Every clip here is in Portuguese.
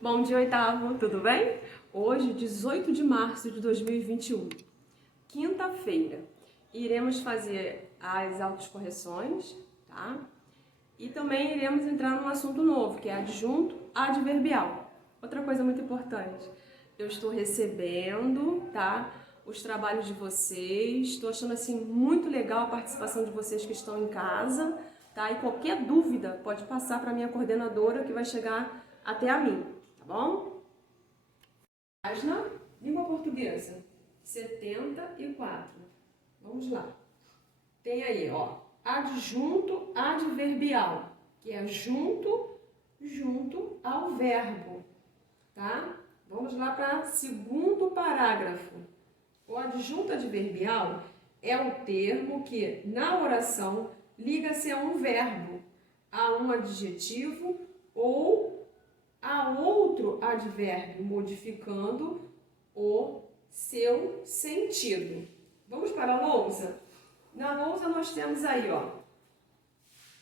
Bom dia, oitavo, tudo bem? Hoje, 18 de março de 2021, quinta-feira, iremos fazer as autocorreções, tá? E também iremos entrar num assunto novo, que é adjunto adverbial. Outra coisa muito importante, eu estou recebendo, tá? Os trabalhos de vocês, estou achando assim muito legal a participação de vocês que estão em casa, tá? E qualquer dúvida pode passar para a minha coordenadora que vai chegar até a mim, tá bom? Página, língua portuguesa, 74. Vamos lá. Tem aí, ó, adjunto adverbial, que é junto ao verbo, tá? Vamos lá para segundo parágrafo. O adjunto adverbial é o termo que, na oração, liga-se a um verbo, a um adjetivo ou a outro advérbio, modificando o seu sentido. Vamos para a lousa? Na lousa nós temos aí, ó,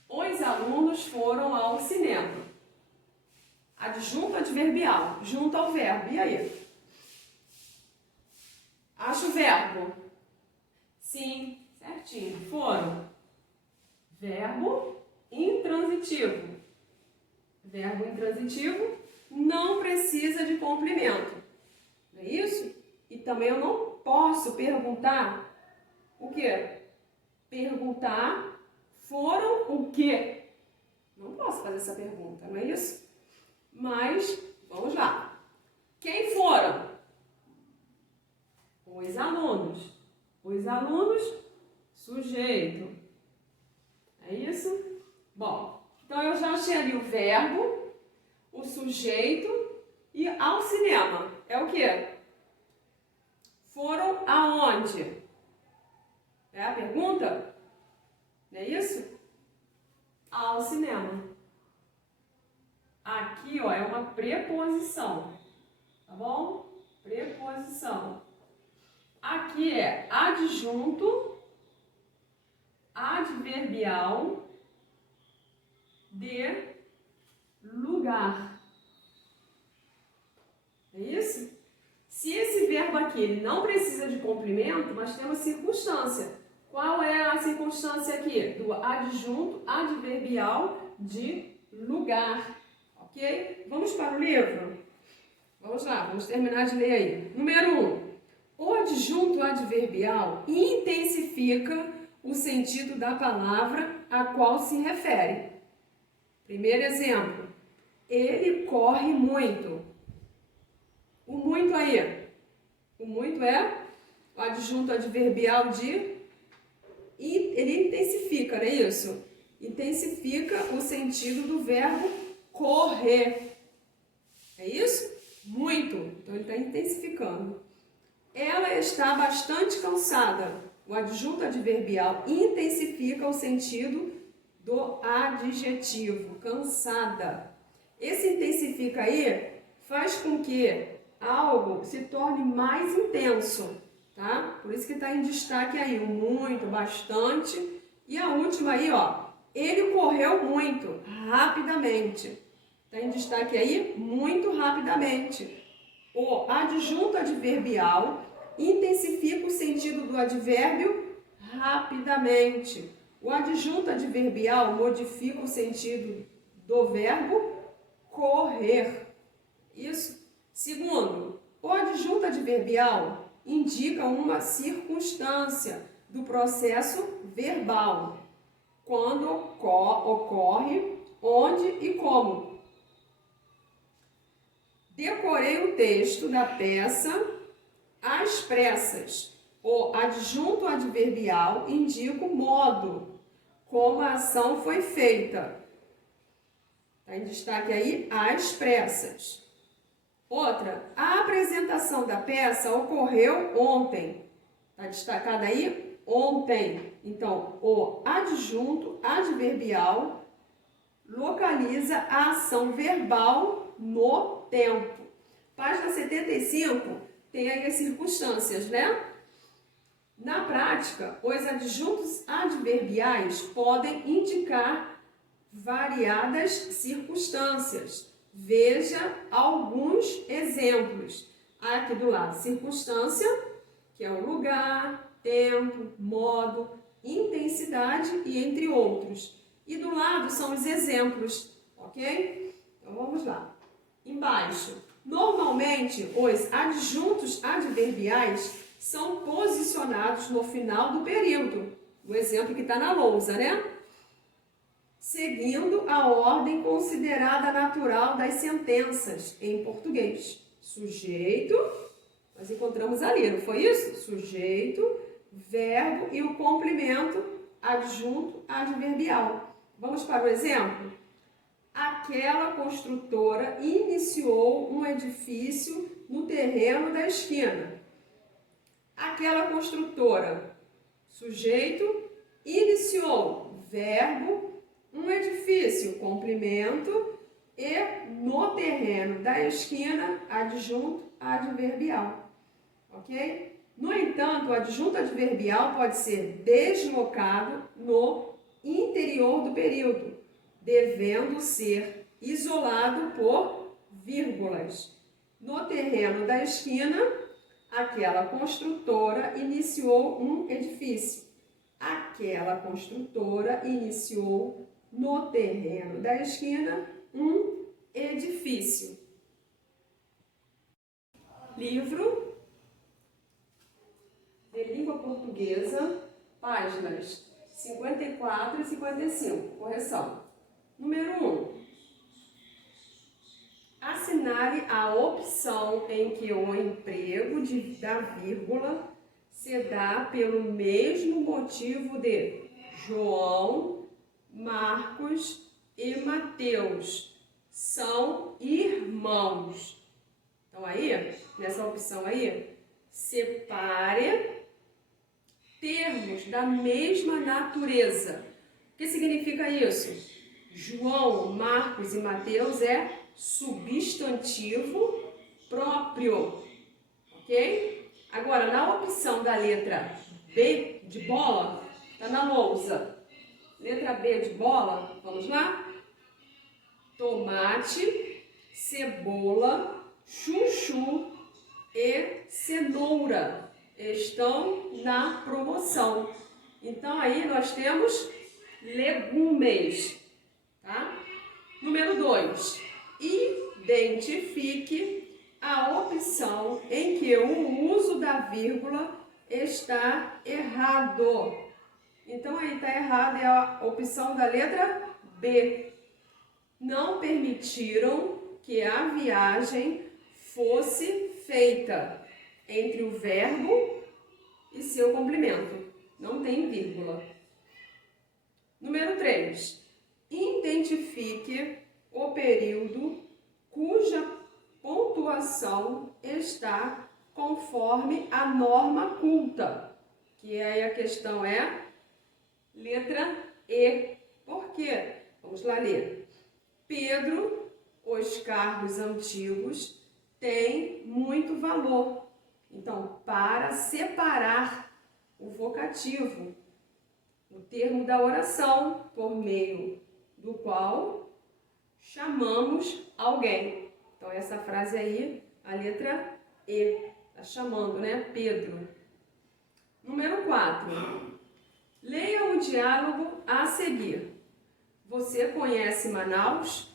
os alunos foram ao cinema. Adjunto adverbial, junto ao verbo. E aí? Acha o verbo? Sim, certinho. Foram. Verbo intransitivo. Verbo intransitivo não precisa de complemento. Não é isso? E também eu não posso perguntar o quê? Perguntar foram o quê? Não posso fazer essa pergunta, não é isso? Mas, vamos lá. Quem foram? Os alunos. Os alunos, sujeito. É isso? Bom, então eu já achei ali o verbo, o sujeito e ao cinema. É o quê? Foram aonde? É a pergunta? Não é isso? Ao cinema. Aqui, ó, é uma preposição. Tá bom? Preposição. Aqui é adjunto adverbial de lugar. É isso? Se esse verbo aqui ele não precisa de complemento, mas tem uma circunstância. Qual é a circunstância aqui? Do adjunto adverbial de lugar. Ok? Vamos para o livro? Vamos lá, vamos terminar de ler aí. Número 1. O adjunto adverbial intensifica o sentido da palavra a qual se refere. Primeiro exemplo. Ele corre muito. O muito aí. O muito é o adjunto adverbial de... Ele intensifica, não é isso? Intensifica o sentido do verbo correr. É isso? Muito. Então, ele está intensificando. Ela está bastante cansada. O adjunto adverbial intensifica o sentido do adjetivo. Cansada. Esse intensifica aí faz com que algo se torne mais intenso, tá? Por isso que está em destaque aí o muito, bastante. E a última aí, ó. Ele correu muito, rapidamente. Está em destaque aí, muito rapidamente. O adjunto adverbial intensifica o sentido do advérbio rapidamente. O adjunto adverbial modifica o sentido do verbo correr. Isso. Segundo, o adjunto adverbial indica uma circunstância do processo verbal, quando ocorre, onde e como. Decorei o texto da peça às pressas. O adjunto adverbial indica o modo como a ação foi feita. Está em destaque aí, às pressas. Outra, a apresentação da peça ocorreu ontem. Está destacado aí? Ontem. Então, o adjunto adverbial localiza a ação verbal no tempo. Página 75 tem aí as circunstâncias, né? Na prática, os adjuntos adverbiais podem indicar variadas circunstâncias. Veja alguns exemplos. Aqui do lado, circunstância, que é o lugar, tempo, modo, intensidade e entre outros. E do lado são os exemplos, ok? Então vamos lá. Embaixo, normalmente os adjuntos adverbiais são posicionados no final do período. O exemplo que está na lousa, né? Seguindo a ordem considerada natural das sentenças em português. Sujeito, nós encontramos ali, não foi isso? Sujeito, verbo e o complemento adjunto adverbial. Vamos para o exemplo? Aquela construtora iniciou um edifício no terreno da esquina. Aquela construtora, sujeito, iniciou, verbo, um edifício, complemento, e no terreno da esquina, adjunto adverbial. Ok? No entanto, o adjunto adverbial pode ser deslocado no interior do período, devendo ser isolado por vírgulas. No terreno da esquina, aquela construtora iniciou um edifício. Aquela construtora iniciou no terreno da esquina um edifício. Livro de língua portuguesa, páginas 54 e 55. Correção. Número 1. Assinale a opção em que o emprego da vírgula se dá pelo mesmo motivo de João, Marcos e Mateus são irmãos. Então aí, nessa opção aí, separe termos da mesma natureza. O que significa isso? João, Marcos e Mateus é substantivo próprio, ok? Agora, na opção da letra B de bola, está na lousa. Letra B de bola, vamos lá? Tomate, cebola, chuchu e cenoura estão na promoção. Então, aí nós temos legumes, tá? Número 2. Identifique a opção em que o uso da vírgula está errado. Então, aí está errado, é a opção da letra B. Não permitiram que a viagem fosse feita entre o verbo e seu complemento. Não tem vírgula. Número 3. Identifique o período cuja pontuação está conforme a norma culta, que aí a questão é letra E. Por quê? Vamos lá ler. Pedro, os carros antigos têm muito valor. Então, para separar o vocativo, o termo da oração, por meio do qual chamamos alguém. Então, essa frase aí, a letra E, está chamando, né? Pedro. Número 4. Leia o diálogo a seguir. Você conhece Manaus?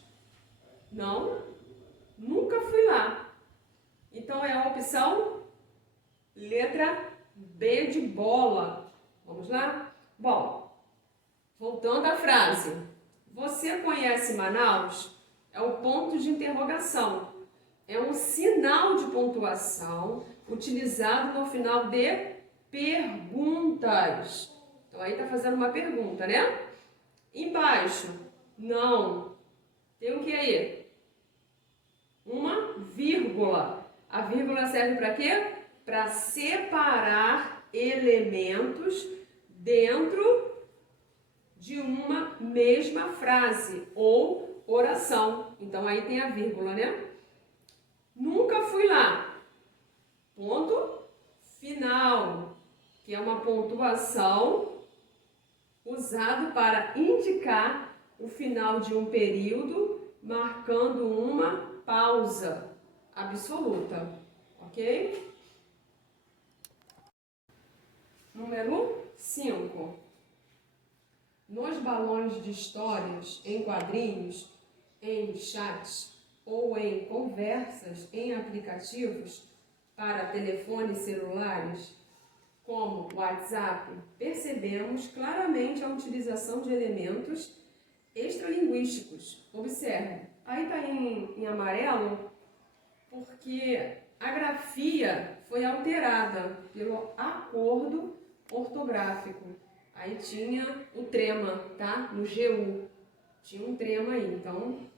Não? Nunca fui lá. Então, é a opção letra B de bola. Vamos lá? Bom, voltando à frase. Você conhece Manaus? É o ponto de interrogação. É um sinal de pontuação utilizado no final de perguntas. Então, aí está fazendo uma pergunta, né? Embaixo, não. Tem o que aí? Uma vírgula. A vírgula serve para quê? Para separar elementos dentro de uma mesma frase ou oração. Então, aí tem a vírgula, né? Nunca fui lá. Ponto final, que é uma pontuação usado para indicar o final de um período, marcando uma pausa absoluta, ok? Número 5. Nos balões de histórias, em quadrinhos, em chats ou em conversas em aplicativos para telefones celulares, como WhatsApp, percebemos claramente a utilização de elementos extralinguísticos. Observe, aí está em amarelo porque a grafia foi alterada pelo acordo ortográfico. Aí tinha o trema, tá? No GU. Tinha um trema aí, então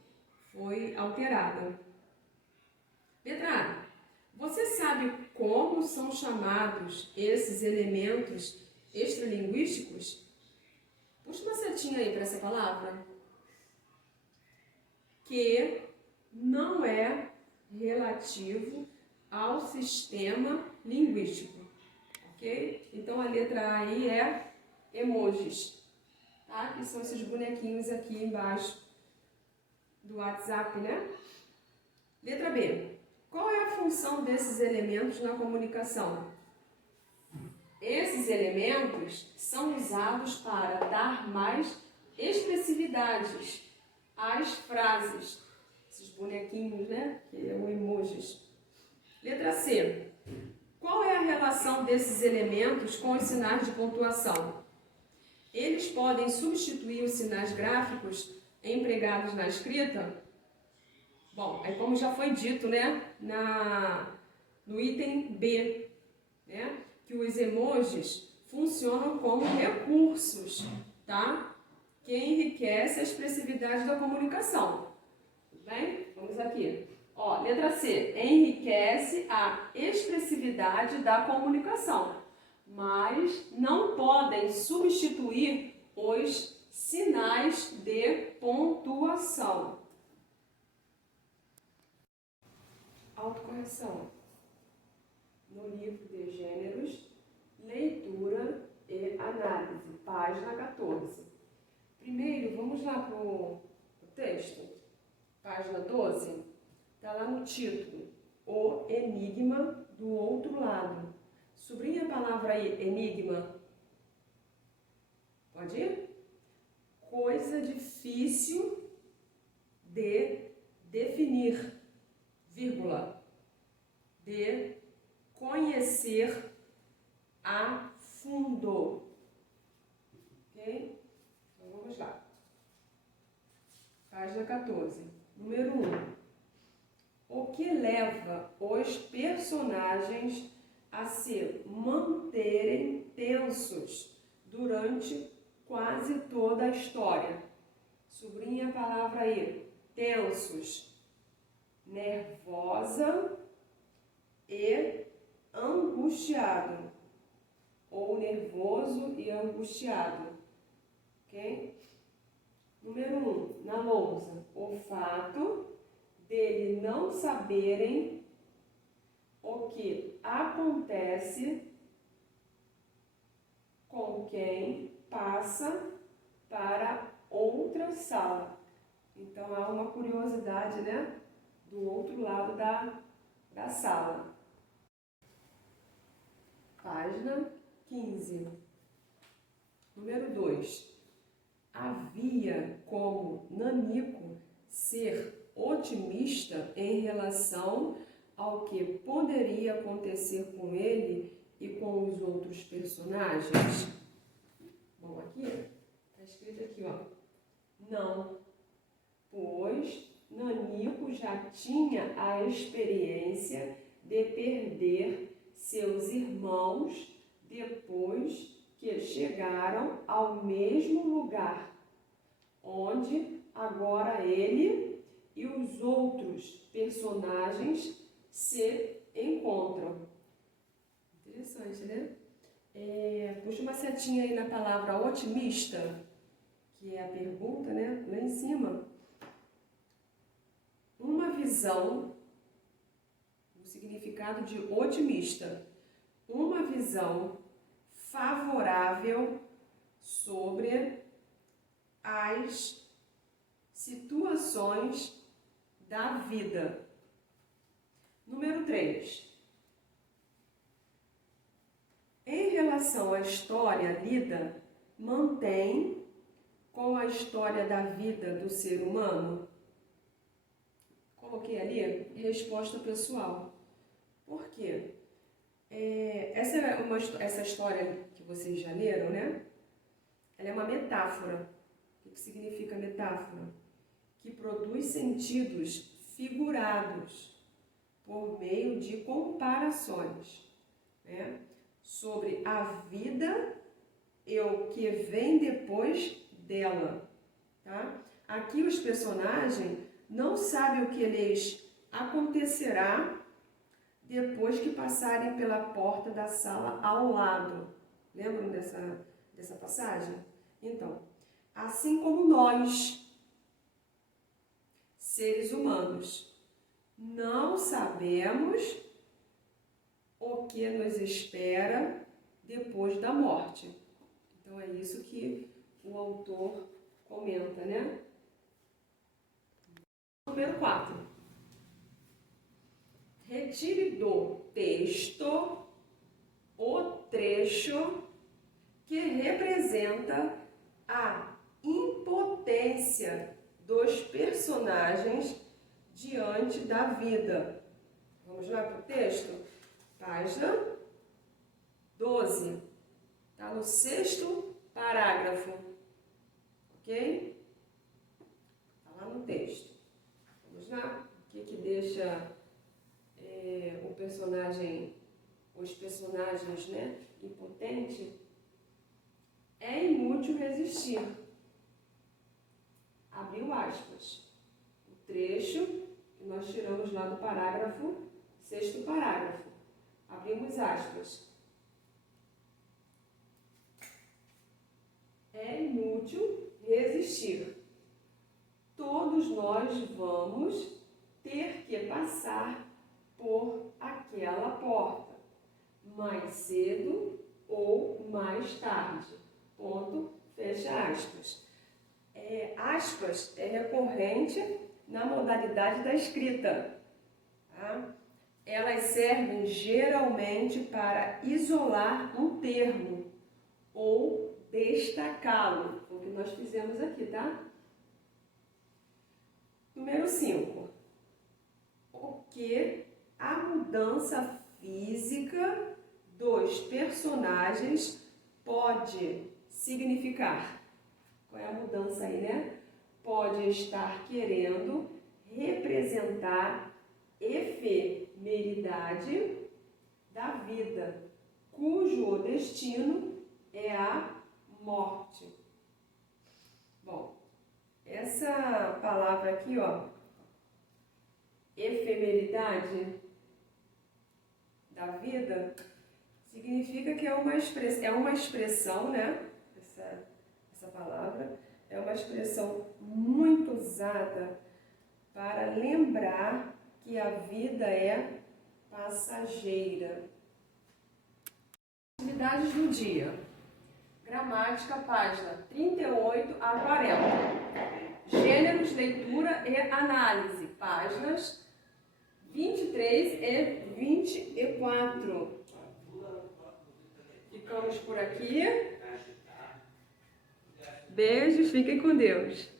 foi alterada. Letra A. Você sabe como são chamados esses elementos extralinguísticos? Puxa uma setinha aí para essa palavra. Que não é relativo ao sistema linguístico. Ok? Então a letra A aí é emojis. Tá? Que são esses bonequinhos aqui embaixo do WhatsApp, né? Letra B. Qual é a função desses elementos na comunicação? Esses elementos são usados para dar mais expressividades às frases. Esses bonequinhos, né? Que é o emojis. Letra C. Qual é a relação desses elementos com os sinais de pontuação? Eles podem substituir os sinais gráficos empregados na escrita? Bom, é como já foi dito, né, no item B, né, que os emojis funcionam como recursos, tá? Que enriquece a expressividade da comunicação. Tudo bem? Vamos aqui. Ó, letra C, enriquece a expressividade da comunicação, mas não podem substituir os sinais de pontuação. Autocorreção. No livro de Gêneros, Leitura e Análise, página 14. Primeiro, vamos lá para o texto, página 12. Está lá no título, O Enigma do Outro Lado. Sublinha a palavra aí, enigma. Pode ir? Coisa difícil de definir, vírgula, de conhecer a fundo. Ok? Então vamos lá. Página 14. Número 1. O que leva os personagens a se manterem tensos durante quase toda a história? Sublinha a palavra aí, tensos. Nervosa e angustiado. Ou nervoso e angustiado. Ok? Número 1, na lousa. O fato dele não saberem o que acontece com quem passa para outra sala. Então, há uma curiosidade, né? Do outro lado da sala. Página 15. Número 2. Havia como Nanico ser otimista em relação ao que poderia acontecer com ele e com os outros personagens? Bom, aqui está escrito aqui, ó. Não, pois Nanico já tinha a experiência de perder seus irmãos depois que chegaram ao mesmo lugar, onde agora ele e os outros personagens se encontram. Interessante, né? Puxa uma setinha aí na palavra otimista, que é a pergunta, né? Lá em cima. Uma visão, o significado de otimista, uma visão favorável sobre as situações da vida. Número 3. Em relação à história lida, mantém com a história da vida do ser humano? Coloquei ali resposta pessoal. Por quê? Essa história que vocês já leram, né? Ela é uma metáfora. O que significa metáfora? Que produz sentidos figurados por meio de comparações, né? Sobre a vida e o que vem depois dela, tá? Aqui os personagens não sabem o que lhes acontecerá depois que passarem pela porta da sala ao lado. Lembram dessa passagem? Então, assim como nós, seres humanos, não sabemos o que nos espera depois da morte. Então é isso que o autor comenta, né? Número 4. Retire do texto o trecho que representa a impotência dos personagens diante da vida. Vamos lá para o texto? Página 12. Está no 6º parágrafo. Ok? Está lá no texto. Vamos lá? O que deixa os personagens, né, impotente? É inútil resistir. Abriu aspas. O trecho que nós tiramos lá do parágrafo, 6º parágrafo. Abrimos aspas. É inútil resistir. Todos nós vamos ter que passar por aquela porta, mais cedo ou mais tarde. Ponto, fecha aspas. Aspas é recorrente na modalidade da escrita. Tá? Elas servem geralmente para isolar um termo ou destacá-lo, o que nós fizemos aqui, tá? Número 5. O que a mudança física dos personagens pode significar? Qual é a mudança aí, né? Pode estar querendo representar efemeridade da vida, cujo destino é a morte. Bom, essa palavra aqui, ó, efemeridade da vida, significa que é uma expressão, né? Essa palavra é uma expressão muito usada para lembrar que a vida é passageira. Atividades do dia. Gramática, página 38 a 40. Gêneros, leitura e análise, páginas 23 e 24. Ficamos por aqui. Beijos, fiquem com Deus.